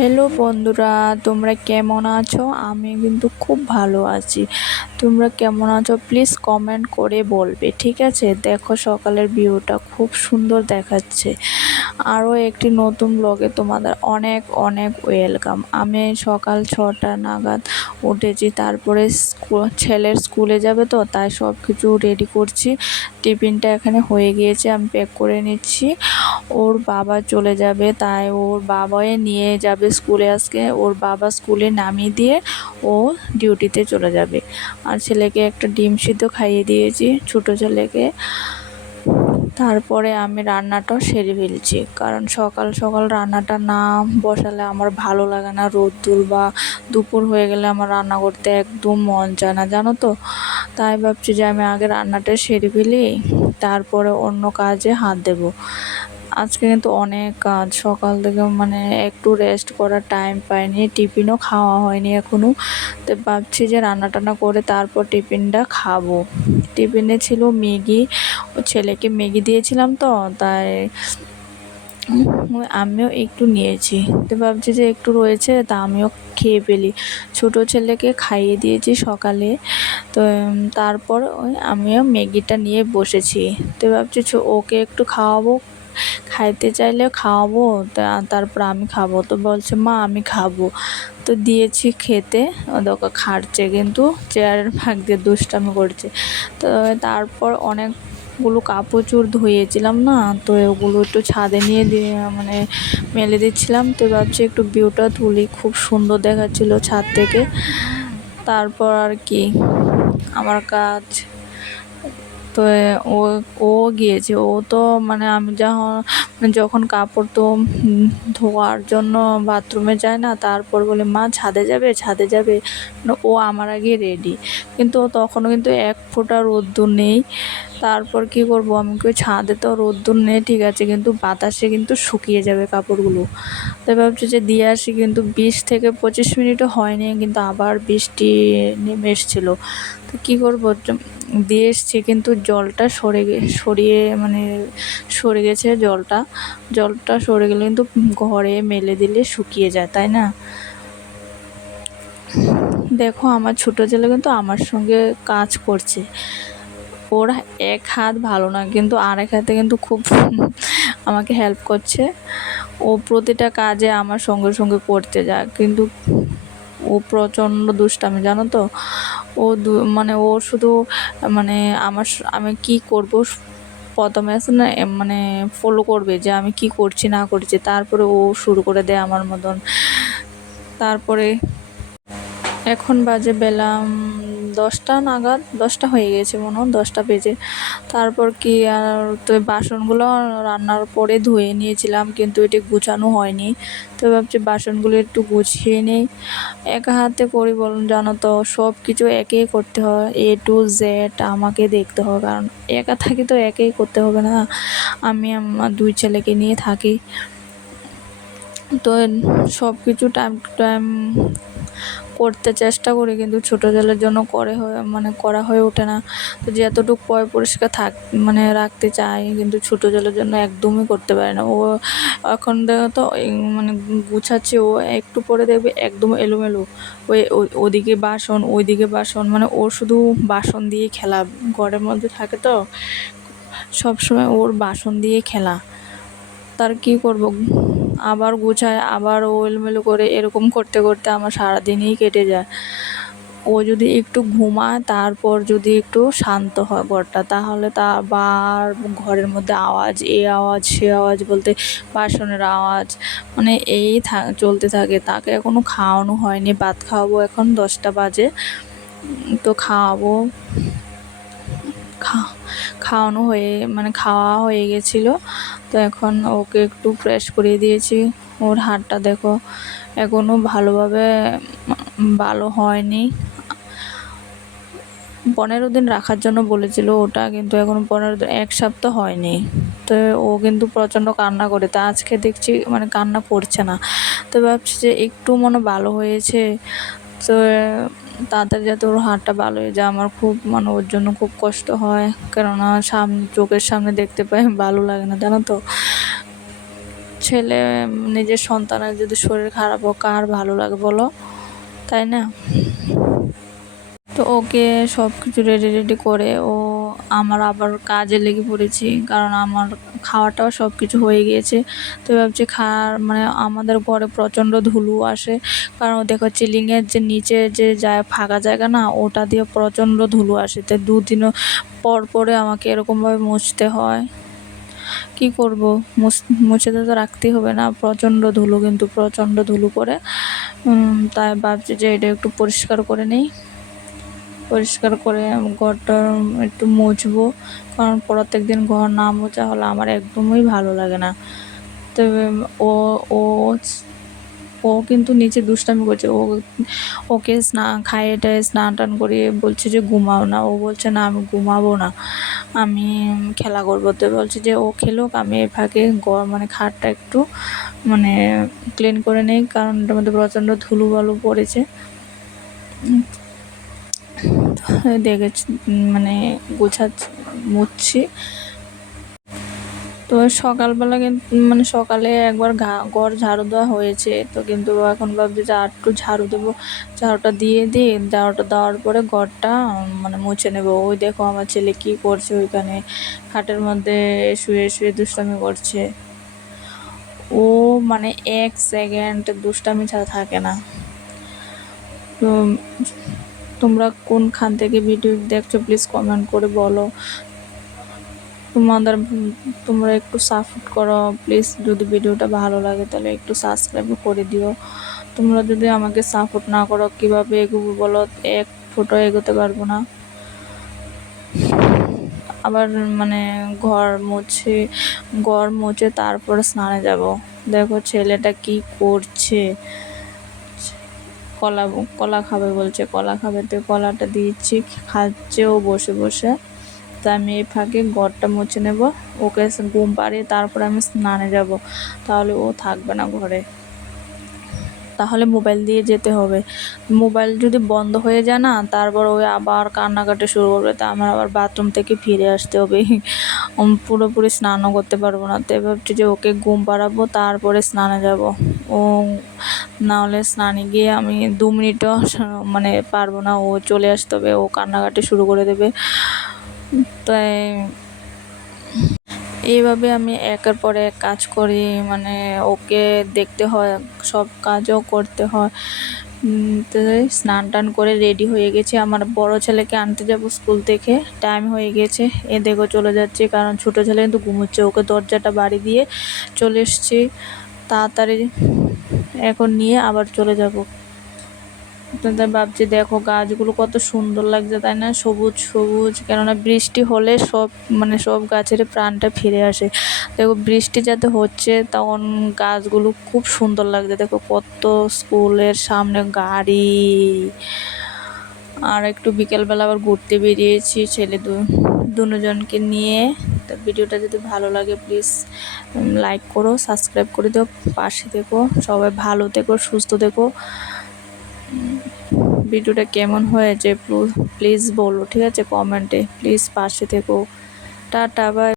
Hello বন্ধুরা, তোমরা কেমন আছো? আমি কিন্তু খুব ভালো আছি। তোমরা কেমন আছো প্লিজ কমেন্ট করে বলবে, ঠিক আছে? দেখো সকালের ভিউটা খুব সুন্দর দেখাচ্ছে। আরও একটি নতুন ব্লগে তোমাদের অনেক অনেক ওয়েলকাম। আমি সকাল 6টা নাগাদ উঠেছি, তারপরে ছেলের স্কুলে যাবে তো তাই সব কিছু রেডি করছি। টিফিনটা এখানে হয়ে গিয়েছে, আমি প্যাক করে নিচ্ছি। ওর বাবা চলে যাবে তাই ওর বাবাই নিয়ে যাবে স্কুলে। আজকে ওর বাবা স্কুলে নামিয়ে দিয়ে ও ডিউটিতে চলে যাবে। আর ছেলেকে একটা ডিম সিদ্ধ খাইয়ে দিয়েছি, ছোটো ছেলেকে। তারপরে আমি রান্নাটাও সেরে ফেলছি, কারণ সকাল সকাল রান্নাটা না বসালে আমার ভালো লাগে না। রোদ্দুর বা দুপুর হয়ে গেলে আমার রান্না করতে একদম মন চায় না, জানো তো। তাই ভাবছি যে আমি আগে রান্নাটা সেরে ফেলি, তারপরে অন্য কাজে হাত দেব। আজকে কিন্তু অনেক কাজ, সকাল থেকে মানে একটু রেস্ট করার টাইম পাইনি, টিফিনও খাওয়া হয়নি এখনও। তো ভাবছি যে রান্না টান্না করে তারপর টিফিনটা খাবো। টিফিনে ছিল ম্যাগি, ও ছেলেকে ম্যাগি দিয়েছিলাম তো তাই আমিও একটু নিয়েছি। তো ভাবছি যে একটু রয়েছে তা আমিও খেয়ে ফেলি। ছোটো ছেলেকে খাইয়ে দিয়েছি সকালে, তো তারপর আমিও ম্যাগিটা নিয়ে বসেছি। তো ভাবছি ওকে একটু খাওয়াবো, খাইতে চাইলে খাওয়াবো, তারপর আমি খাবো। তো বলছে মা আমি খাবো, তো দিয়েছি খেতে। ওকে খাচ্ছে কিন্তু চেয়ারের ফাঁক দিয়ে দুষ্টামি করছে। তো তারপর অনেকগুলো কাপড় চোপড় ধুয়েছিলাম না, তো ওগুলো একটু ছাদে নিয়ে দিয়ে মানে মেলে দিচ্ছিলাম। তো ভাবছি একটু ভিউটা তুলি, খুব সুন্দর দেখাচ্ছিল ছাদ থেকে। তারপর আর কি আমার কাজ তো ও ও গিয়েছে। ও তো মানে আমি যখন কাপড় তো ধোয়ার জন্য বাথরুমে যায় না, তারপর বলে মা ছাদে যাবে ছাদে যাবে, মানে ও আমার আগে রেডি। কিন্তু ও তখনও কিন্তু এক ফোঁটা রোদ্দুর নেই। তারপর কি করব, আমি কই ছাদে তো রোদ্দুর নেই ঠিক আছে, কিন্তু বাতাসে কিন্তু শুকিয়ে যাবে কাপড়গুলো। তাই ভাবছি যে দিয়ে আসি, কিন্তু 20 থেকে 25 মিনিটও হয়নি কিন্তু আবার বৃষ্টি নেমে এসেছিলো। তো কী করবো, দিয়ে এসছি কিন্তু জলটা সরিয়ে মানে সরে গেছে। জলটা সরে গেলে কিন্তু ঘরে মেলে দিলে শুকিয়ে যায়, তাই না? দেখো আমার ছোটো ছেলে কিন্তু আমার সঙ্গে কাজ করছে। ওর এক হাত ভালো না, কিন্তু আরেক হাতে কিন্তু খুব আমাকে হেল্প করছে। ও প্রতিটা কাজে আমার সঙ্গে সঙ্গে করতে যায়, কিন্তু ও প্রচণ্ড দুষ্টামি, জানো তো। ও মানে ও শুধু মানে আমি কি করব প্রথমে আছে না, মানে ফলো করবে যে আমি কি করছি না করছি, তারপরে ও শুরু করে দেয় আমার মতন। তারপরে এখন বাজে বেলা 10টা নাগাদ, 10টা হয়ে গেছে মনে হয়, 10টা বেজে। তারপর কি আর, তো বাসনগুলো রান্নার পরে ধুয়ে নিয়েছিলাম কিন্তু এটি গুছানো হয়নি। তো ভাবছি বাসনগুলো একটু গুছিয়ে নেই। একা হাতে করি বলুন, জানো তো, সব কিছু একেই করতে হয়, A to Z আমাকে দেখতে হবে, কারণ একা থাকি তো একেই করতে হবে না। আমি আমার 2 ছেলেকে নিয়ে থাকি, তো সব কিছু টাইম টু টাইম করতে চেষ্টা করি, কিন্তু ছোটো ছেলের জন্য করা হয়ে ওঠে না। তো যতটুকু পরিষ্কার মানে রাখতে চাই, কিন্তু ছোটো ছেলের জন্য একদমই করতে পারি না। ও এখন দেখো তো মানে গুছাচ্ছে, ও একটু পরে দেখবে একদম এলোমেলো, ওদিকে বাসন ওইদিকে বাসন, মানে ও শুধু বাসন দিয়ে খেলা, ঘরের মধ্যে থাকে তো সবসময় ওর বাসন দিয়ে খেলা। তার কি করব, আবার গুছায় আবার ও এলোমেলো করে, এরকম করতে করতে আমার সারাদিনই কেটে যায়। ও যদি একটু ঘুমায়, তারপর যদি একটু শান্ত হয় ঘরটা, তাহলে তা আবার ঘরের মধ্যে আওয়াজ, এ আওয়াজ সে আওয়াজ বলতে বাসনের আওয়াজ, মানে এই চলতে থাকে। তাকে এখনও খাওয়ানো হয়নি, ভাত খাওয়াবো, এখন 10টা বাজে। তো খাওয়ানো হয়ে মানে খাওয়া হয়ে গেছিলো। তো এখন ওকে একটু ফ্রেশ করিয়ে দিয়েছি। ওর হাতটা দেখো এখনও ভালোভাবে ভালো হয়নি। 15 দিন রাখার জন্য বলেছিল ওটা, কিন্তু এখন 15 দিন, 1 সপ্তাহ হয়নি। তো ও কিন্তু প্রচণ্ড কান্না করে, তা আজকে দেখছি মানে কান্না করছে না। তো ভাবছি যে একটু মনে ভালো হয়েছে, তো তাড়াতাড়ি যাতে ওর হাতটা ভালো হয়ে যায়। আমার খুব মানে ওর জন্য খুব কষ্ট হয়, কেননা চোখের সামনে দেখতে পাই ভালো লাগে না, জানো তো। ছেলে নিজের সন্তানের যদি শরীর খারাপ হোক কার ভালো লাগে বলো, তাই না? তো ওকে সব কিছু রেডি করে আমার আবার কাজে লেগে পড়েছি, কারণ আমার খাওয়াটাও সব কিছু হয়ে গিয়েছে। তো ভাবছি মানে আমাদের ঘরে প্রচণ্ড ধুলো আসে, কারণ দেখো চিলিংয়ের যে নিচে যে যায় ফাঁকা জায়গা না, ওটা দিয়ে প্রচণ্ড ধুলো আসে। তো দুদিন পর পরে আমাকে এরকমভাবে মুছতে হয়। কি করব, মুছে তো রাখতেই হবে না, প্রচণ্ড ধুলো, কিন্তু প্রচণ্ড ধুলো করে। তাই ভাবছি যে এটা একটু পরিষ্কার করে নিই, পরিষ্কার করে ঘরটা একটু মুছবো, কারণ প্রত্যেক দিন ঘর না মোছা হলে আমার একদমই ভালো লাগে না। তবে ও ও ও কিন্তু নিচে দুষ্টামি করছে। ওকে খাইয়ে টাইয়ে স্নান টান করিয়ে বলছে যে ঘুমাও না, ও বলছে না আমি ঘুমাবো না, আমি খেলা করবো। তো বলছে যে ও খেলুক, আমি এ ফাঁকে মানে খাটটা একটু মানে ক্লিন করে নেই, কারণ এটার মধ্যে প্রচণ্ড ধুলো বালু পড়েছে। দেখেছি মানে মুছছি। তো সকালবেলা কিন্তু মানে সকালে একবার ঘর ঝাড়ু দেওয়া হয়েছে, তো কিন্তু এখন ভাবছি যে আর একটু ঝাড়ু দেবো, ঝাড়ুটা দিয়ে দিই, ঝাড়ুটা দেওয়ার পরে ঘরটা মানে মুছে নেবো। ওই দেখো আমার ছেলে কি করছে, ওইখানে খাটের মধ্যে শুয়ে শুয়ে দুষ্টামি করছে। ও মানে 1 সেকেন্ড দুষ্টামি ছাড়া থাকে না। তো তোমরা কোনখান থেকে ভিডিও দেখছো প্লিজ কমেন্ট করে বলো। তোমরা একটু সাপোর্ট করো প্লিজ, যদি ভিডিওটা ভালো লাগে তাহলে একটু সাবস্ক্রাইব করে দিও। তোমরা যদি আমাকে সাপোর্ট না করো কীভাবে এগোবো বলো, এক ফুটও এগোতে পারবো না। আবার মানে ঘর মুছে তারপরে স্নানে যাব। দেখো ছেলেটা কি করছে, কলা খাবে বলছে, কলা খাবে, তো কলাটা দিচ্ছি, খাচ্ছেও বসে বসে। তা আমি এই ফাঁকে ঘরটা মুছে নেব, ওকে ঘুম পাড়িয়ে তারপরে আমি স্নানে যাব, তাহলে ও থাকবে না ঘরে। তাহলে মোবাইল দিয়ে যেতে হবে। মোবাইল যদি বন্ধ হয়ে যায় না, তারপর ওই আবার কান্নাকাটি শুরু করবে, তা আমার আবার বাথরুম থেকে ফিরে আসতে হবে, পুরোপুরি স্নানও করতে পারবো না। তো ভাবছি যে ওকে ঘুম পাড়াবো তারপরে স্নানে যাব। ও না হলে স্নানে গিয়ে আমি 2 মিনিটও মানে পারবো না, ও চলে আসতে হবে, ও কান্নাকাটি শুরু করে দেবে। তাই এইভাবে আমি একের পর এক কাজ করি, মানে ওকে দেখতে হয়, সব কাজও করতে হয়। তো স্নান টান করে রেডি হয়ে গেছি, আমার বড় ছেলেকে আনতে যাব স্কুল থেকে, টাইম হয়ে গেছে। দেখো চলে যাচ্ছি, কারণ ছোটো ছেলে কিন্তু ঘুমোচ্ছে, ওকে দরজাটা বাড়ি দিয়ে চলে এসছি তাড়াতাড়ি, এখন নিয়ে আবার চলে যাব। আপনাদের ভাবছি দেখো গাছগুলো কত সুন্দর লাগছে, তাই না? সবুজ সবুজ, কেননা বৃষ্টি হলে সব গাছের প্রাণটা ফিরে আসে। দেখো বৃষ্টি যাতে হচ্ছে তখন গাছগুলো খুব সুন্দর লাগছে। দেখো কত স্কুলের সামনে গাড়ি। আর একটু বিকেলবেলা আবার ঘুরতে বেরিয়েছি ছেলে দুজনকে নিয়ে। তো ভিডিওটা যদি ভালো লাগে প্লিজ লাইক করো, সাবস্ক্রাইব করে দিও, পাশে থেকো, সবাই ভালো থেকো, সুস্থ থেকো। ভিডিওটা কেমন হয়েছে প্লিজ বলো, ঠিক আছে? কমেন্টে প্লিজ পাশে থেকো। Tata, by.